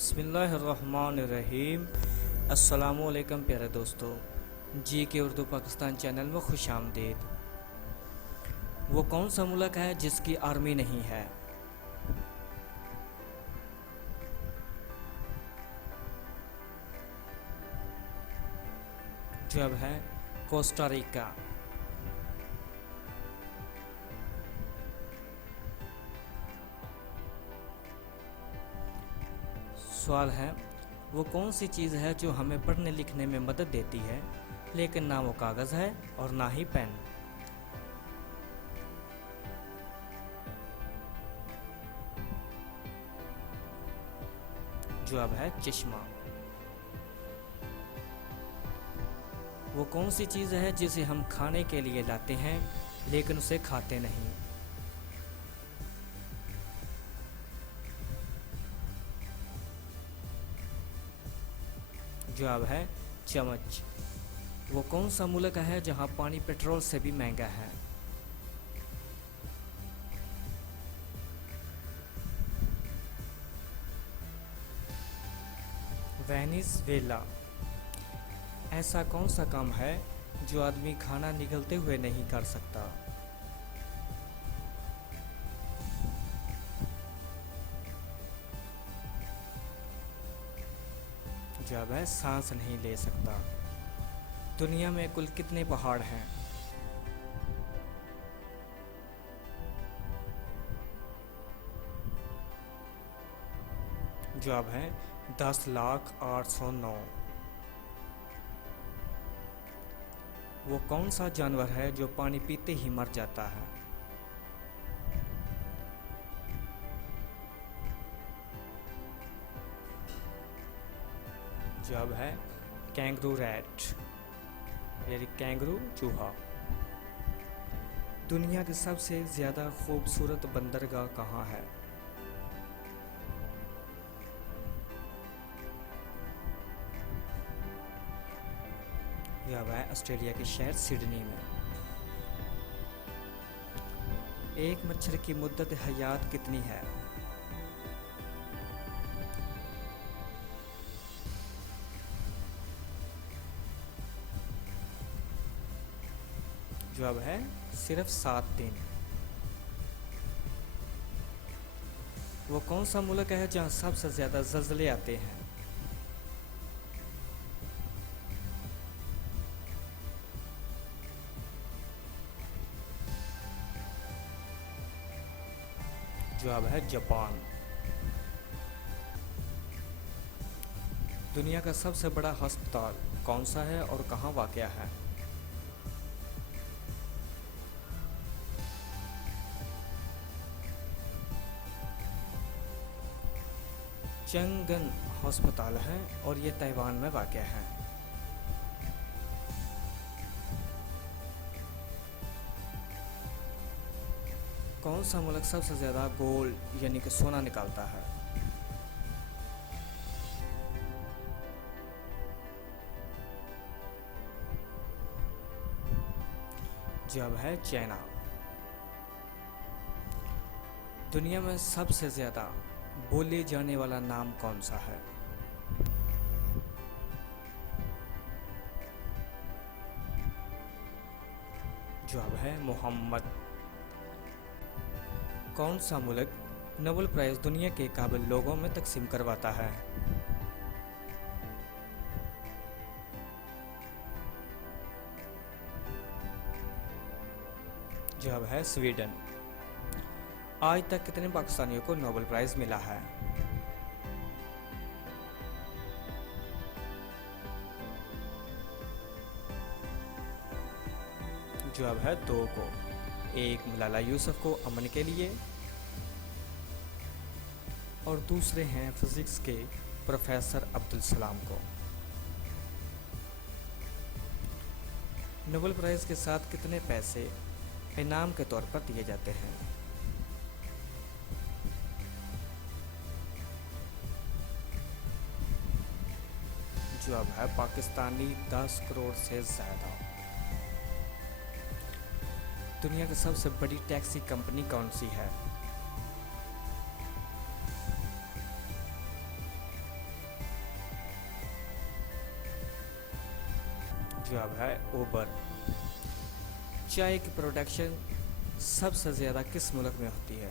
बिस्मिल्लाहिर्रहमानिर्रहीम। अस्सलामुअलैकुम प्यारे दोस्तों, जी के उर्दू पाकिस्तान चैनल में खुश आमदीद। वो कौन सा मुल्क है जिसकी आर्मी नहीं है? जवाब है कोस्टा रिका। सवाल है, वो कौन सी चीज़ है जो हमें पढ़ने लिखने में मदद देती है लेकिन ना वो कागज़ है और ना ही पेन? जवाब है चश्मा। वो कौन सी चीज़ है जिसे हम खाने के लिए लाते हैं लेकिन उसे खाते नहीं? जवाब है चम्मच। वो कौन सा मुल्क है जहां पानी पेट्रोल से भी महंगा है? वेनेज़ुएला। ऐसा कौन सा काम है जो आदमी खाना निगलते हुए नहीं कर सकता? जवाब है सांस नहीं ले सकता। दुनिया में कुल कितने पहाड़ हैं? जवाब है 10,0809। वो कौन सा जानवर है जो पानी पीते ही मर जाता है? जवाब है कैंगरू रैट, यानी कैंगरू चूहा। दुनिया की सबसे ज़्यादा खूबसूरत बंदरगाह कहाँ है? जवाब है ऑस्ट्रेलिया के शहर सिडनी में। एक मच्छर की मुद्दत हयात कितनी है? जवाब है सिर्फ 7 दिन। वो कौन सा मुल्क है जहाँ सबसे ज़्यादा ज़लज़ले आते हैं? जवाब है जापान। दुनिया का सबसे बड़ा अस्पताल कौन सा है और कहाँ वाक़या है? चंगन अस्पताल है और ये ताइवान में वाक़या है। कौन सा मुल्क सबसे ज़्यादा गोल्ड यानी कि सोना निकालता है? जवाब है चाइना। दुनिया में सबसे ज़्यादा बोले जाने वाला नाम कौन सा है? जवाब है मोहम्मद। कौन सा मुल्क नोबेल प्राइज़ दुनिया के काबिल लोगों में तकसीम करवाता है? जवाब है स्वीडन। आज तक कितने पाकिस्तानियों को नोबेल प्राइज़ मिला है? जवाब है 2 को। एक मलाला यूसुफ को अमन के लिए और दूसरे हैं फिज़िक्स के प्रोफेसर अब्दुल सलाम को। नोबेल प्राइज़ के साथ कितने पैसे इनाम के तौर पर दिए जाते हैं? जवाब है पाकिस्तानी 10 करोड़ से ज़्यादा। दुनिया की सबसे बड़ी टैक्सी कंपनी कौन सी है? जवाब है ऊबर। चाय की प्रोडक्शन सबसे ज़्यादा किस मुल्क में होती है?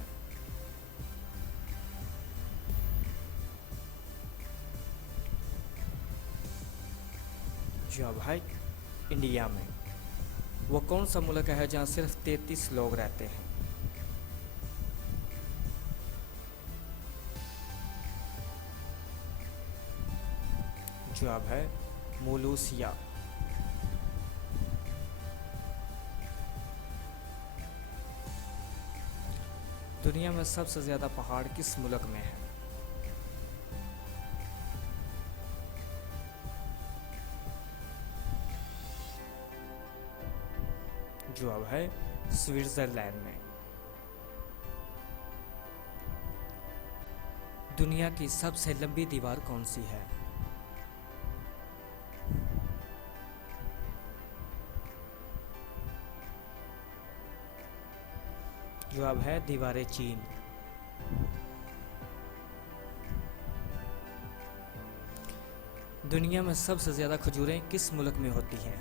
जवाब है इंडिया में। वो कौन सा मुल्क है जहाँ सिर्फ 33 लोग रहते हैं? जवाब है मोलूसिया। दुनिया में सबसे ज़्यादा पहाड़ किस मुल्क में है? जवाब है स्विट्ज़रलैंड में। दुनिया की सबसे लंबी दीवार कौन सी है? जवाब है दीवारें चीन। दुनिया में सबसे ज़्यादा खजूरें किस मुल्क में होती हैं?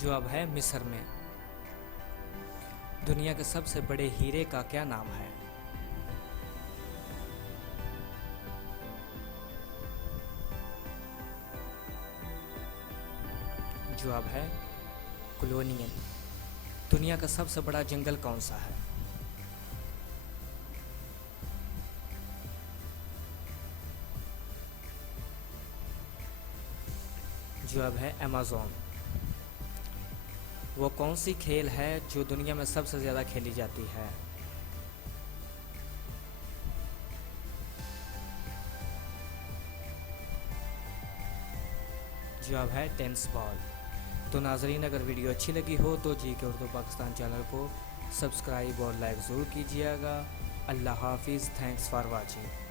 जवाब है मिस्र में। दुनिया के सबसे बड़े हीरे का क्या नाम है? जवाब है कॉलोनियल। दुनिया का सबसे बड़ा जंगल कौन सा है? जवाब है अमेज़न। वो कौन सी खेल है जो दुनिया में सबसे ज़्यादा खेली जाती है? जवाब है टेनिस बॉल। तो नाजरीन, अगर वीडियो अच्छी लगी हो तो जी के उर्दू पाकिस्तान चैनल को सब्सक्राइब और लाइक ज़रूर कीजिएगा। अल्लाह हाफिज़। Thanks for watching.